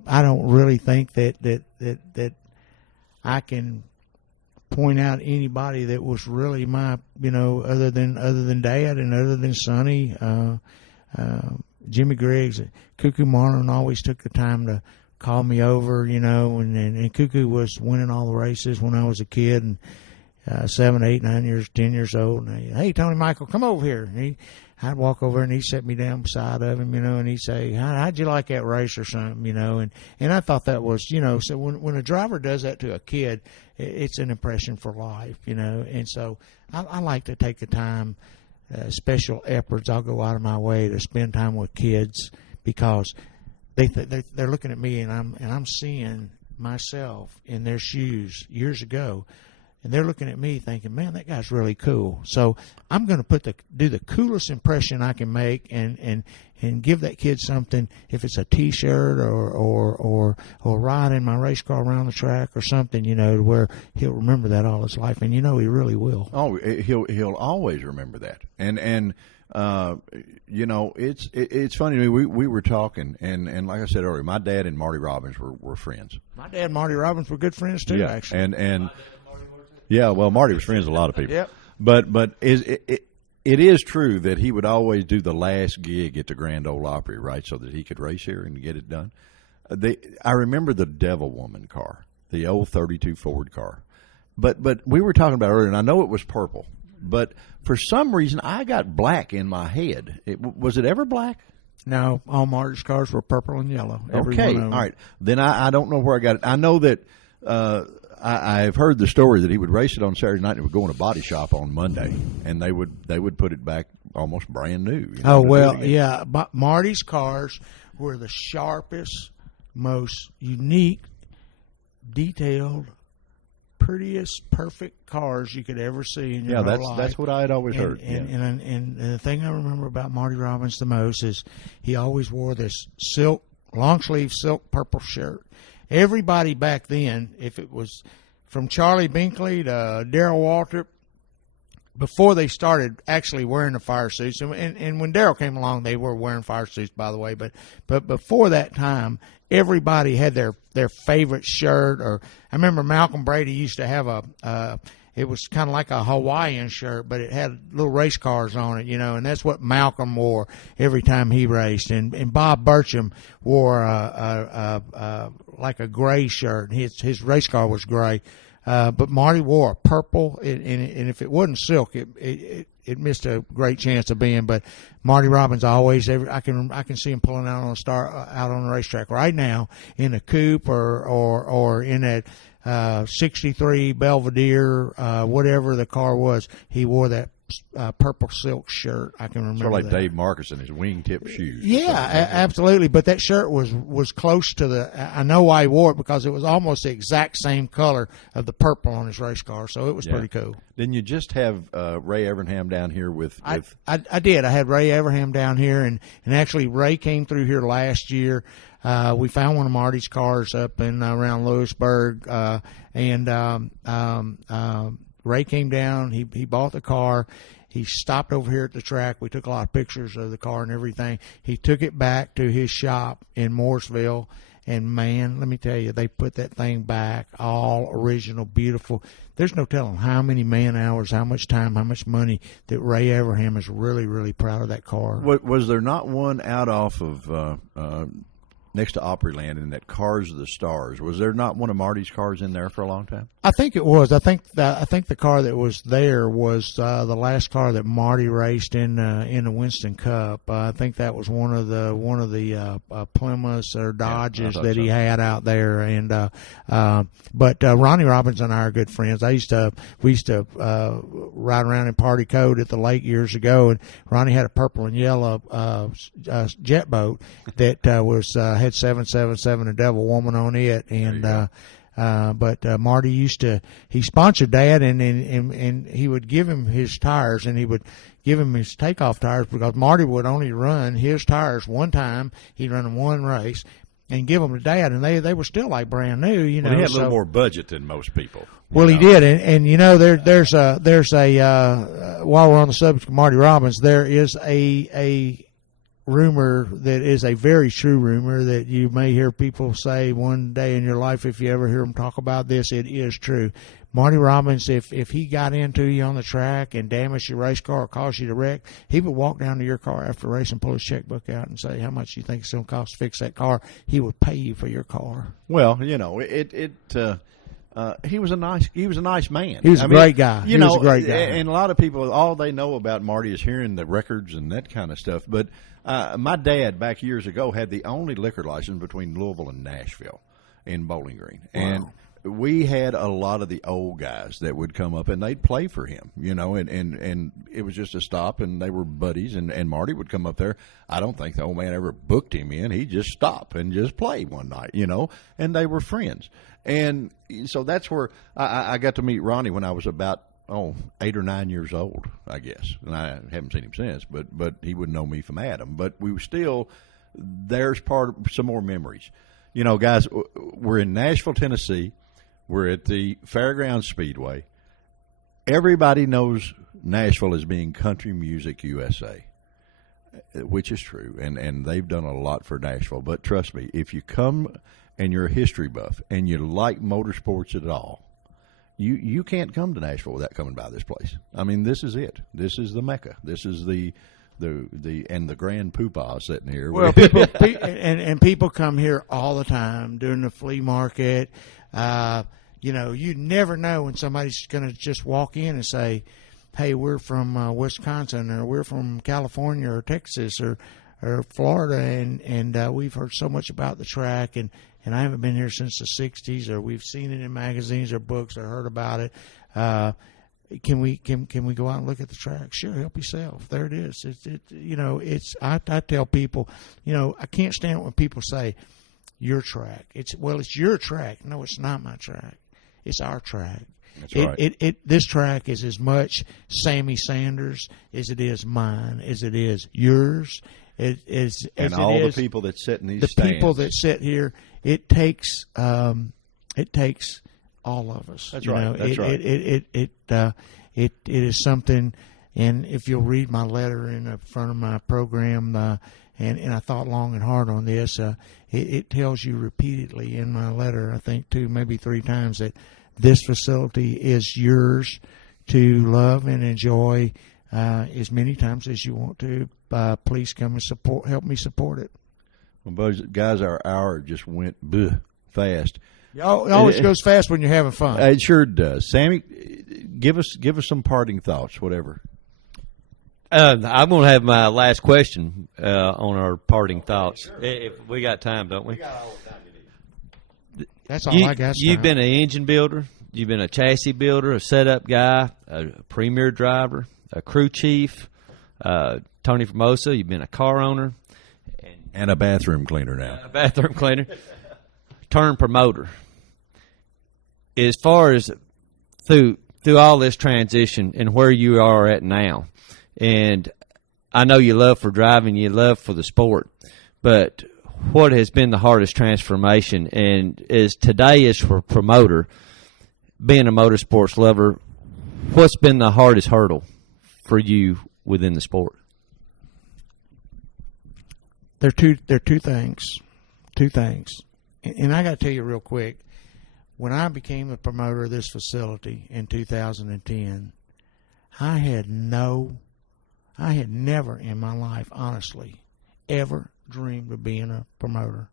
don't really think that I can point out anybody that was really my, you know, other than Dad and other than Sonny. Jimmy Griggs, Cuckoo Marlin always took the time to call me over, you know, and Cuckoo was winning all the races when I was a kid, and 7, 8, 9 years, 10 years old. And hey, Tony Michael, come over here. And I'd walk over and he'd set me down beside of him, you know, and he'd say, how'd you like that race or something, you know, and I thought that was, you know, so when a driver does that to a kid, it's an impression for life, you know, and so I like to take the time, special efforts. I'll go out of my way to spend time with kids, because they're looking at me, and I'm seeing myself in their shoes years ago, and they're looking at me thinking, man, that guy's really cool. So I'm going to do the coolest impression I can make, and give that kid something, if it's a T-shirt or riding my race car around the track or something, you know, to where he'll remember that all his life, and you know he really will. Oh, he'll always remember that, and you know, it's funny to me. We were talking, and like I said earlier, my dad and Marty Robbins were friends. My dad and Marty Robbins were good friends too, actually. And yeah, well, Marty was friends with a lot of people. Yep. But it is true that he would always do the last gig at the Grand Ole Opry, right, so that he could race here and get it done. I remember the Devil Woman car, the old 32 Ford car. But we were talking about earlier, and I know it was purple, but for some reason I got black in my head. Was it ever black? No, all Marty's cars were purple and yellow. Okay, all right. Then I don't know where I got it. I know that I've heard the story that he would race it on Saturday night and it would go in a body shop on Monday, and they would put it back almost brand new. You know, oh, well, yeah. But Marty's cars were the sharpest, most unique, detailed, prettiest, perfect cars you could ever see in your whole life. That's what I had always heard. And the thing I remember about Marty Robbins the most is he always wore this long sleeve silk purple shirt. Everybody back then, if it was from Charlie Binkley to Darrell Waltrip, before they started actually wearing the fire suits, and when Darrell came along, they were wearing fire suits, by the way, but before that time, everybody had their favorite shirt. Or I remember Malcolm Brady used to have it was kind of like a Hawaiian shirt, but it had little race cars on it, you know, and that's what Malcolm wore every time he raced. And Bob Burcham wore like a gray shirt. His race car was gray. But Marty wore a purple, and if it wasn't silk, it missed a great chance of being. But Marty Robbins always, I can see him pulling out on the racetrack right now in a coupe or in that 63 Belvedere, whatever the car was. He wore that purple silk shirt. I can remember. Sort of like that. Dave Marcus in his wingtip shoes. Yeah, absolutely. But that shirt was close to I know why he wore it, because it was almost the exact same color of the purple on his race car. So it was pretty cool. Didn't you just have Ray Evernham down here with? I did. I had Ray Evernham down here, and actually Ray came through here last year. We found one of Marty's cars up in around Lewisburg, and Ray came down. He bought the car. He stopped over here at the track. We took a lot of pictures of the car and everything. He took it back to his shop in Mooresville, and man, let me tell you, they put that thing back all original, beautiful. There's no telling how many man hours, how much time, how much money that Ray Evernham is really, really proud of that car. Was there not one out off of next to Opryland in that Cars of the Stars? Was there not one of Marty's cars in there for a long time? I think it was. I think the car that was there was the last car that Marty raced in the Winston Cup. I think that was one of the Plymouths or Dodges that he had out there. And but Ronnie Robbins and I are good friends. We used to ride around in Party Code at the lake years ago, and Ronnie had a purple and yellow jet boat that was had 777 a Devil Woman on it, and But Marty he sponsored Dad, and he would give him his tires, and he would give him his takeoff tires, because Marty would only run his tires one time. He'd run them one race and give them to Dad, and they were still like brand new, you know. Well, he had a little more budget than most people. Well, he did, and you know, there's a while we're on the subject of Marty Robbins, there is a rumor that is a very true rumor that you may hear people say one day in your life. If you ever hear them talk about this, it is true. Marty Robbins, if he got into you on the track and damaged your race car or caused you to wreck, he would walk down to your car after the race and pull his checkbook out and say, how much do you think it's going to cost to fix that car? He would pay you for your car. Well, you know, he was a nice man. He was a great guy. He was a great guy. And a lot of people, all they know about Marty is hearing the records and that kind of stuff. But my dad, back years ago, had the only liquor license between Louisville and Nashville in Bowling Green. Wow. And we had a lot of the old guys that would come up and they'd play for him, you know, and it was just a stop, and they were buddies, and Marty would come up there. I don't think the old man ever booked him in. He'd just stop and just play one night, you know, and they were friends. And so that's where I got to meet Ronnie when I was about 8 or 9 years old, I guess. And I haven't seen him since, but he would know me from Adam. But we were still, there's some more memories. You know, guys, we're in Nashville, Tennessee. We're at the Fairgrounds Speedway. Everybody knows Nashville as being Country Music USA, which is true, and they've done a lot for Nashville. But trust me, if you come and you're a history buff and you like motorsports at all, you can't come to Nashville without coming by this place. I mean, this is it. This is the Mecca. This is the grand poopah sitting here. Well, people come here all the time during the flea market. You know, you never know when somebody's going to just walk in and say, hey, we're from Wisconsin, or we're from California or Texas or Florida, and we've heard so much about the track, and I haven't been here since the 60s, or we've seen it in magazines or books or heard about it. Can we go out and look at the track? Sure, help yourself. There it is. I tell people, you know, I can't stand it when people say your track. It's your track. No, it's not my track. It's our track. That's right. This track is as much Sammy Sanders as it is mine, as it is yours, the people that sit in these stands. People that sit here. It takes all of us. That's right. That's right. It is something. And if you'll read my letter in the front of my program, and I thought long and hard on this, it tells you repeatedly in my letter, I think 2, maybe 3 times, that this facility is yours to love and enjoy as many times as you want to. Please come and help me support it. Well, guys, our hour just went fast. It always goes fast when you're having fun. It sure does. Sammy, give us some parting thoughts, whatever. I'm going to have my last question on our parting thoughts. Sure. If we got time, don't we? We got all the time you need. That's all I got. You've been an engine builder. You've been a chassis builder, a setup guy, a premier driver, a crew chief, Tony Formosa. You've been a car owner. And a bathroom cleaner now. A bathroom cleaner. Turned promoter. As far as through all this transition and where you are at now, and I know you love for driving, you love for the sport, but what has been the hardest transformation? And as today is for promoter, being a motorsports lover, what's been the hardest hurdle for you within the sport? There are two things. And I got to tell you real quick, when I became a promoter of this facility in 2010, I had never in my life, honestly, ever dreamed of being a promoter.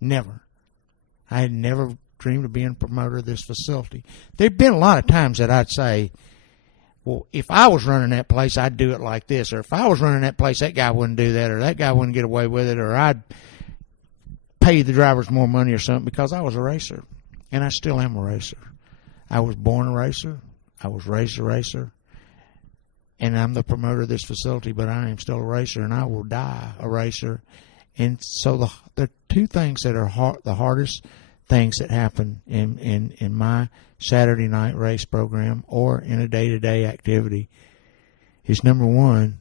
Never. I had never dreamed of being a promoter of this facility. There've been a lot of times that I'd say, well, if I was running that place, I'd do it like this. Or if I was running that place, that guy wouldn't do that. Or that guy wouldn't get away with it. Or I'd pay the drivers more money or something, because I was a racer. And I still am a racer. I was born a racer. I was raised a racer. And I'm the promoter of this facility, but I am still a racer, and I will die a racer. And so the 2 things that are the hardest things that happen in my Saturday night race program or in a day-to-day activity is, number one,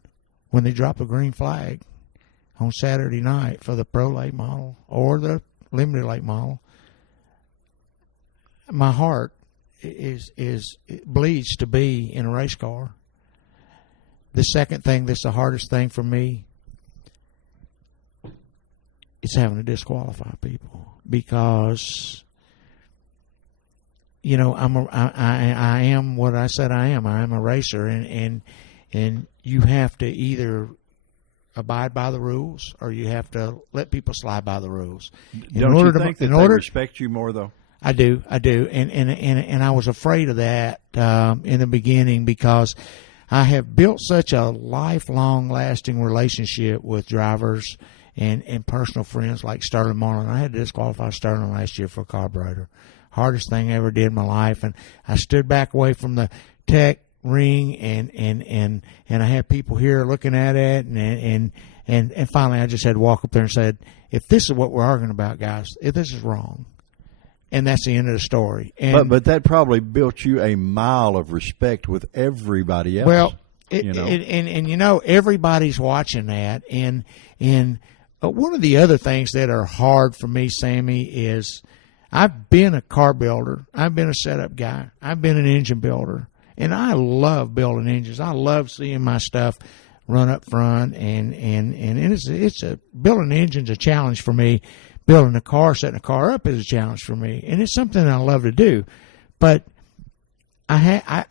when they drop a green flag on Saturday night for the pro late model or the limited late model, my heart it bleeds to be in a race car. The second thing that's the hardest thing for me is having to disqualify people, because I am what I said I am. I am a racer, and you have to either abide by the rules or you have to let people slide by the rules. Don't you think that they respect you more, though? I do, and I was afraid of that in the beginning, because I have built such a lifelong, lasting relationship with drivers and personal friends like Sterling Marlin. I had to disqualify Sterling last year for a carburetor. Hardest thing I ever did in my life, and I stood back away from the tech ring, and I had people here looking at it, and finally I just had to walk up there and said, if this is what we're arguing about, guys, if this is wrong. And that's the end of the story. And, but that probably built you a mile of respect with everybody else. Well, everybody's watching that. And one of the other things that are hard for me, Sammy, is I've been a car builder. I've been a setup guy. I've been an engine builder. And I love building engines. I love seeing my stuff run up front. And building engines a challenge for me. Building a car, setting a car up is a challenge for me, and it's something I love to do. But I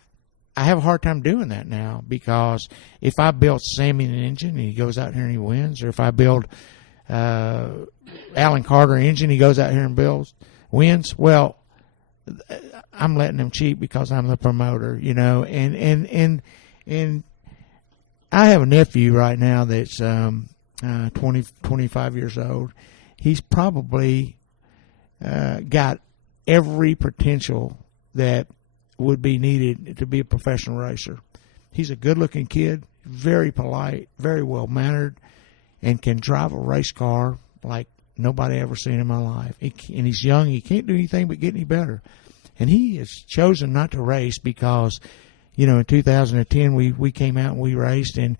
have a hard time doing that now, because if I build Sammy an engine and he goes out here and he wins, or if I build Alan Carter an engine, he goes out here and wins, well, I'm letting him cheat because I'm the promoter, And I have a nephew right now that's 25 years old. He's probably got every potential that would be needed to be a professional racer. He's a good-looking kid, very polite, very well-mannered, and can drive a race car like nobody ever seen in my life. And he's young. He can't do anything but get any better. And he has chosen not to race because, in 2010 we came out and we raced, and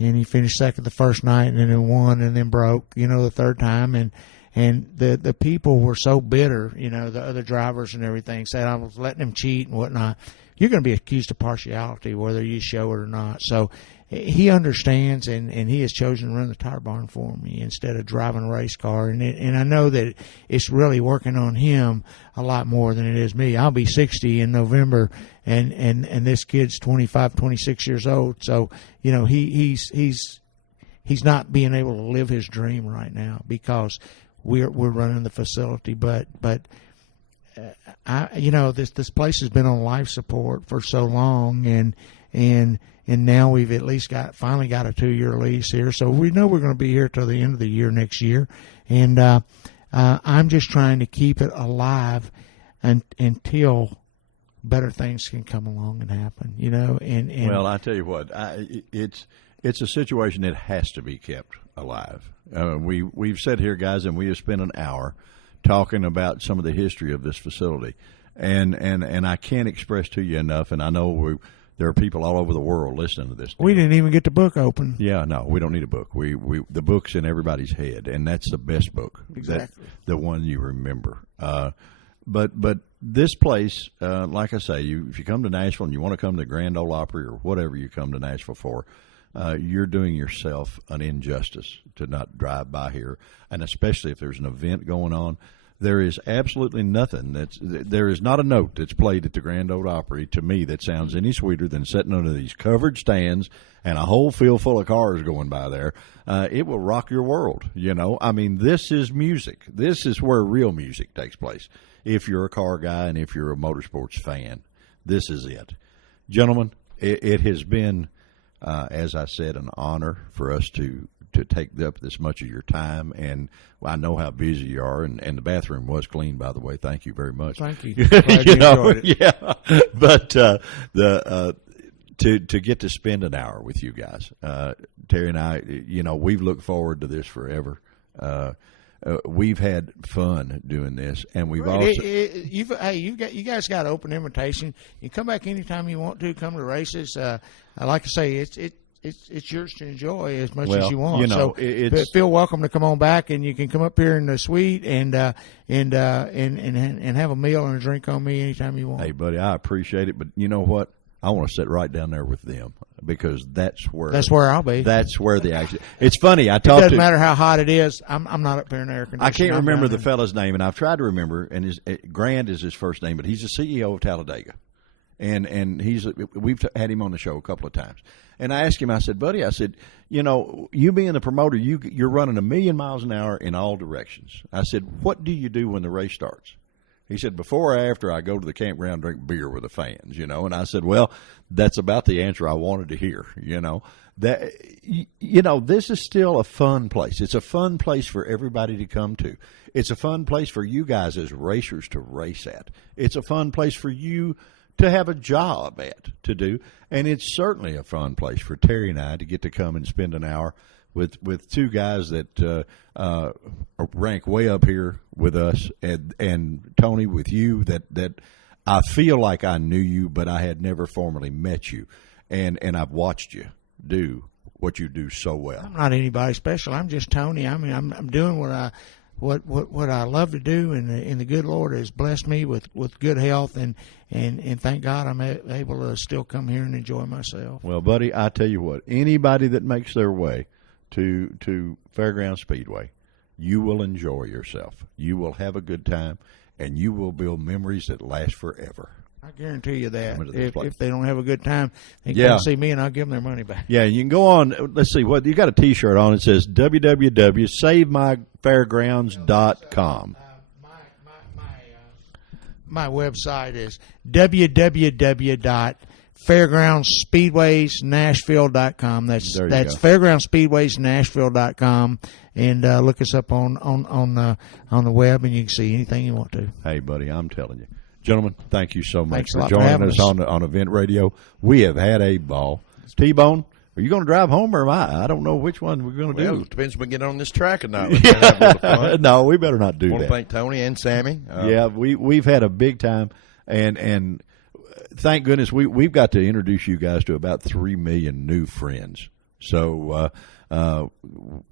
he finished second the first night, and then won, and then broke, the third time. And the people were so bitter, the other drivers and everything, said I was letting him cheat and whatnot. You're going to be accused of partiality whether you show it or not. So he understands, and he has chosen to run the tire barn for me instead of driving a race car. And I know that it's really working on him a lot more than it is me. I'll be 60 in November, and this kid's 25, 26 years old. So, he's not being able to live his dream right now because we're running the facility. But this place has been on life support for so long, and now we've at least finally got a 2-year lease here. So we know we're going to be here till the end of the year next year. And I'm just trying to keep it alive until better things can come along and happen, And well, I tell you what, it's a situation that has to be kept alive. We've sat here, guys, and we have spent an hour talking about some of the history of this facility, and I can't express to you enough. And I know there are people all over the world listening to this. We didn't even get the book open. Yeah, no, we don't need a book. The book's in everybody's head, and that's the best book. Exactly, the one you remember. But this place, like I say, if you come to Nashville and you want to come to Grand Ole Opry or whatever you come to Nashville for, you're doing yourself an injustice to not drive by here, and especially if there's an event going on. There is absolutely nothing there is not a note that's played at the Grand Ole Opry to me that sounds any sweeter than sitting under these covered stands and a whole field full of cars going by there. It will rock your world, I mean, this is music. This is where real music takes place. If you're a car guy and if you're a motorsports fan, this is it. Gentlemen, it has been, as I said, an honor for us to take up this much of your time, and I know how busy you are, and the bathroom was clean, by the way. Thank you very much. Thank you. Glad you enjoyed it. Yeah, but to get to spend an hour with you guys, Terry and I, we've looked forward to this forever. we've had fun doing this, and we've Right. also. You guys got an open invitation. You come back anytime you want to. Come to races. Like I say, it's yours to enjoy as much as you want. So but feel welcome to come on back, and you can come up here in the suite and have a meal and a drink on me anytime you want. Hey, buddy, I appreciate it, but you know what? I want to sit right down there with them because that's where I'll be. That's where the action. It's funny. It doesn't matter how hot it is. I'm not up there in air conditioning. I can't remember the fella's name, and I've tried to remember. And his Grant is his first name, but he's the CEO of Talladega, and we've had him on the show a couple of times. And I asked him, I said, buddy, I said, you being the promoter, you're running 1,000,000 miles an hour in all directions. I said, what do you do when the race starts? He said, before or after I go to the campground, drink beer with the fans, And I said, well, that's about the answer I wanted to hear, That, this is still a fun place. It's a fun place for everybody to come to. It's a fun place for you guys as racers to race at. It's a fun place for you to have a job to do. And it's certainly a fun place for Terry and I to get to come and spend an hour with two guys that rank way up here with us, and Tony, with you, that I feel like I knew you, but I had never formally met you, and I've watched you do what you do so well. I'm not anybody special. I'm just Tony. I mean, I'm doing what I love to do, and the good Lord has blessed me with good health, and thank God I'm able to still come here and enjoy myself. Well, buddy, I tell you what, anybody that makes their way to Fairgrounds Speedway, you will enjoy yourself. You will have a good time, and you will build memories that last forever. I guarantee you that. If they don't have a good time, they can come see me, and I'll give them their money back. Yeah, you can go on. Let's see, what you got a T-shirt on. It says www.savemyfairgrounds.com. My website is www.fairgroundsspeedwaysnashville.com. That's fairgroundsspeedwaysnashville.com, and look us up on the web, and you can see anything you want to. Hey, buddy, I'm telling you. Gentlemen, thank you so much for joining us on Event Radio. We have had a ball. T-Bone, are you going to drive home or am I? I don't know which one we're going to do. It depends if we get on this track or not. We're gonna have a little fun. No, we better not do I want that. to thank Tony and Sammy. Yeah, we've had a big time, and thank goodness we've got to introduce you guys to about 3 million new friends. So a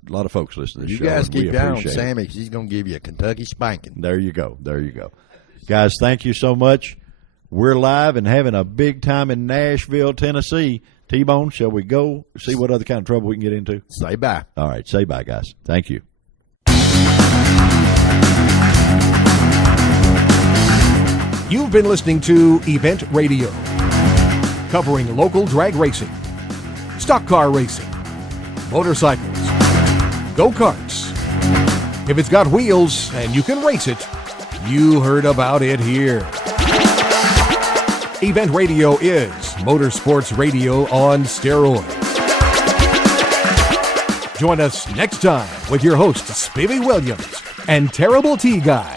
lot of folks listen to the show. You guys keep down, Sammy. He's going to give you a Kentucky spanking. There you go. Guys, thank you so much. We're live and having a big time in Nashville, Tennessee. T-Bone, shall we go see what other kind of trouble we can get into? Say bye. All right, say bye, guys. Thank you. You've been listening to Event Radio, covering local drag racing, stock car racing, motorcycles, go-karts. If it's got wheels and you can race it, you heard about it here. Event Radio is motorsports radio on steroids. Join us next time with your hosts, Spivey Williams and Terrible T Guy.